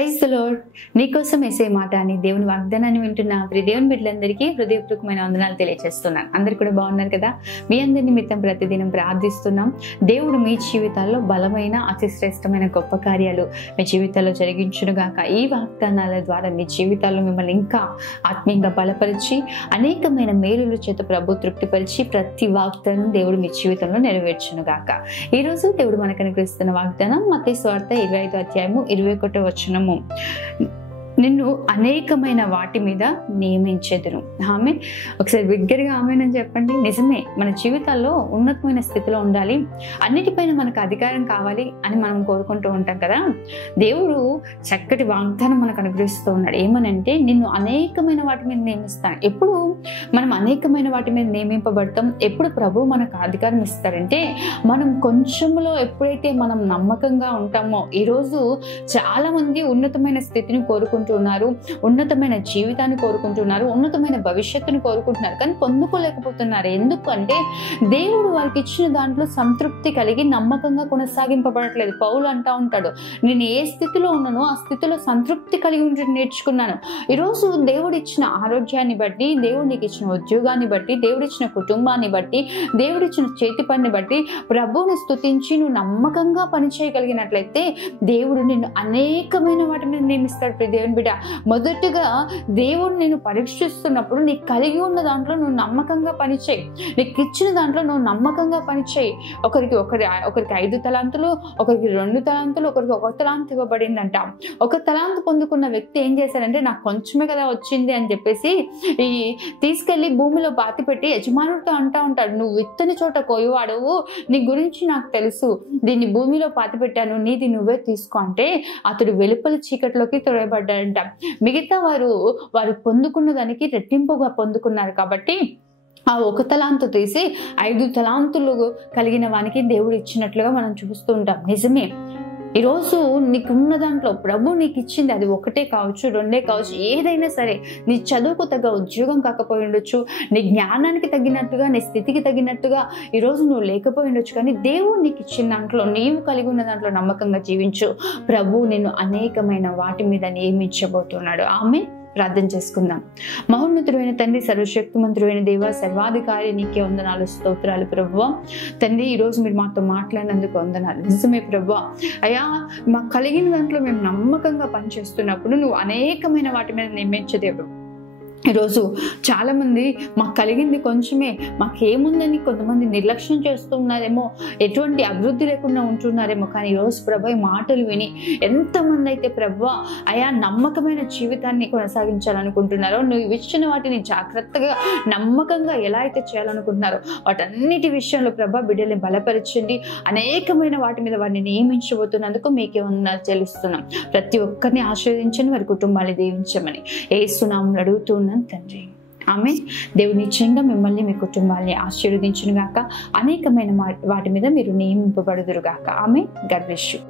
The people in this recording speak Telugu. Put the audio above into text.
Praise the lord. నీకోసం యేసే మాట అని దేవుని వాగ్దానాన్ని వింటున్న ప్రియ దేవుని బిడ్డలందరికీ హృదయపూర్వకమైన వందనాలు తెలియజేస్తున్నాను. అందరు కూడా బాగున్నారు కదా? మీ అందరి నిమిత్తం ప్రతిదినం ప్రార్థిస్తున్నాం. దేవుడు మీ జీవితాల్లో బలమైన అతి శ్రేష్టమైన గొప్ప కార్యాలు మీ జీవితాల్లో జరిగించునుగాక. ఈ వాగ్దానాల ద్వారా మీ జీవితాల్లో మిమ్మల్ని ఇంకా ఆత్మీయంగా బలపరిచి అనేకమైన మేలుల చేత ప్రభు తృప్తిపరిచి ప్రతి వాగ్దానం దేవుడు మీ జీవితంలో నెరవేర్చునుగాక. ఈరోజు దేవుడు మనకు అనుగ్రహిస్తున్న వాగ్దానం మత్తయి సువార్త 25వ అధ్యాయము 21వ వచనము. నిన్ను అనేకమైన వాటి మీద నియమించెదను. ఆమె ఒకసారి బిగ్గరగా ఆమెనని చెప్పండి. నిజమే, మన జీవితాల్లో ఉన్నతమైన స్థితిలో ఉండాలి, అన్నిటిపైన మనకు అధికారం కావాలి అని మనం కోరుకుంటూ ఉంటాం కదా. దేవుడు చక్కటి వాగ్దానం మనకు అనుగ్రహిస్తూ ఉన్నాడు. ఏమనంటే, నిన్ను అనేకమైన వాటి మీద నియమిస్తాను. ఎప్పుడు మనం అనేకమైన వాటి మీద నియమింపబడతాం? ఎప్పుడు ప్రభు మనకు అధికారం ఇస్తారంటే, మనం కొంచెంలో ఎప్పుడైతే మనం నమ్మకంగా ఉంటామో. ఈరోజు చాలా మంది ఉన్నతమైన స్థితిని కోరుకుంటున్నారు, ఉన్నతమైన జీవితాన్ని కోరుకుంటున్నారు, ఉన్నతమైన భవిష్యత్తుని కోరుకుంటున్నారు, కానీ పొందుకోలేకపోతున్నారు. ఎందుకంటే దేవుడు వాళ్ళకి ఇచ్చిన దాంట్లో సంతృప్తి కలిగి నమ్మకంగా కొనసాగింపబడట్లేదు. పౌలు అంటా ఉంటాడు, నేను ఏ స్థితిలో ఉన్నానో ఆ స్థితిలో సంతృప్తి కలిగి ఉంటే నేర్చుకున్నాను. ఈరోజు దేవుడు ఇచ్చిన ఆరోగ్యాన్ని బట్టి, దేవుడు నీకు ఇచ్చిన ఉద్యోగాన్ని బట్టి, దేవుడు ఇచ్చిన కుటుంబాన్ని బట్టి, దేవుడు ఇచ్చిన చేతి పనిని బట్టి ప్రభువుని స్తుతించి నువ్వు నమ్మకంగా పని చేయగలిగినట్లయితే దేవుడు నిన్ను అనేకమైన వాటి మీద నియమిస్తాడు. దేవుని బిడ్డ, మొదటగా దేవుడు నేను పరీక్షిస్తున్నప్పుడు నీకు కలిగి ఉన్న దాంట్లో నువ్వు నమ్మకంగా పనిచేయి, నీకు ఇచ్చిన దాంట్లో నువ్వు నమ్మకంగా పనిచేయి. ఒకరికి 5 తలాంతులు, ఒకరికి 2 తలాంతులు, ఒకరికి 1 తలాంతు ఇవ్వబడిందంట. 1 తలాంతు పొందుకున్న వ్యక్తి ఏం చేశారంటే, నాకు కొంచెమే కదా వచ్చింది అని చెప్పేసి తీసుకెళ్లి భూమిలో పాతి పెట్టి యజమానుడితో అంటా ఉంటాడు, నువ్వు విత్తని చోట కోయవాడవు, నీ గురించి నాకు తెలుసు, దీన్ని భూమిలో పాతి పెట్టాను, నీది నువ్వే తీసుకో అంటే అతడు వెలుపల చీకట్లోకి తొడబడ్డాడంట. మిగతా వారు పొందుకున్న దానికి రెట్టింపుగా పొందుకున్నారు. కాబట్టి ఆ 1 తలాంతు తీసి 5 తలాంతులు కలిగిన వానికి దేవుడు ఇచ్చినట్లుగా మనం చూస్తూ ఉంటాం. నిజమే, ఈరోజు నీకున్న దాంట్లో ప్రభు నీకు ఇచ్చింది అది 1 కావచ్చు, 2 కావచ్చు, ఏదైనా సరే. నీ చదువుకు తగ్గ ఉద్యోగం కాకపోయి ఉండొచ్చు, నీ జ్ఞానానికి తగినట్టుగా, నీ స్థితికి తగినట్టుగా ఈరోజు నువ్వు లేకపోయి ఉండొచ్చు, కానీ దేవుడు నీకు ఇచ్చిన దాంట్లో, నీవు కలిగి ఉన్న దాంట్లో నమ్మకంగా జీవించు. ప్రభు నిన్ను అనేకమైన వాటి మీద నియమించబోతున్నాడు. ఆమె ప్రార్థన చేసుకుందాం. మహోన్నతుడైన తండ్రి, సర్వశక్తిమంతుడైన దేవ, సర్వాధికారి, నీకే వందనాలు, స్తోత్రాలు ప్రభువా. తండ్రి, ఈరోజు మీరు మాతో మాట్లాడినందుకు వందనాలు. నిజమే ప్రభువా, అయ్యా మాకు కలిగిన దాంట్లో మేము నమ్మకంగా పనిచేస్తున్నప్పుడు నువ్వు అనేకమైన వాటి మీద నియమించే దేవుడు. ఈరోజు చాలామంది మాకు కలిగింది కొంచెమే, మాకేముందని కొంతమంది నిర్లక్ష్యం చేస్తూ ఉన్నారేమో, ఎటువంటి అభివృద్ధి లేకుండా ఉంటున్నారేమో. కానీ ఈరోజు ప్రభు మాటలు విని ఎంతమంది అయితే ప్రభు అయా నమ్మకమైన జీవితాన్ని కొనసాగించాలనుకుంటున్నారో, నువ్వు ఇచ్చిన వాటిని జాగ్రత్తగా నమ్మకంగా ఎలా అయితే చేయాలనుకుంటున్నారో వాటన్నిటి విషయంలో ప్రభు బిడ్డల్ని బలపరచండి. అనేకమైన వాటి మీద వారిని నియమించబోతున్నందుకు మీకే వందనాలు చెల్లిస్తున్నాం. ప్రతి ఒక్కరిని ఆశీర్వదించండి, వారి కుటుంబాన్ని దీవించమని యేసునామములో అడుగుతున్నాం తండ్రి. ఆమె. దేవుడు నిశ్చయంగా మిమ్మల్ని, మీ కుటుంబాన్ని ఆశీర్వదించును గాక. అనేకమైన వాటి మీద మీరు నియమింపబడుదురు గాక. ఆమె. God bless you.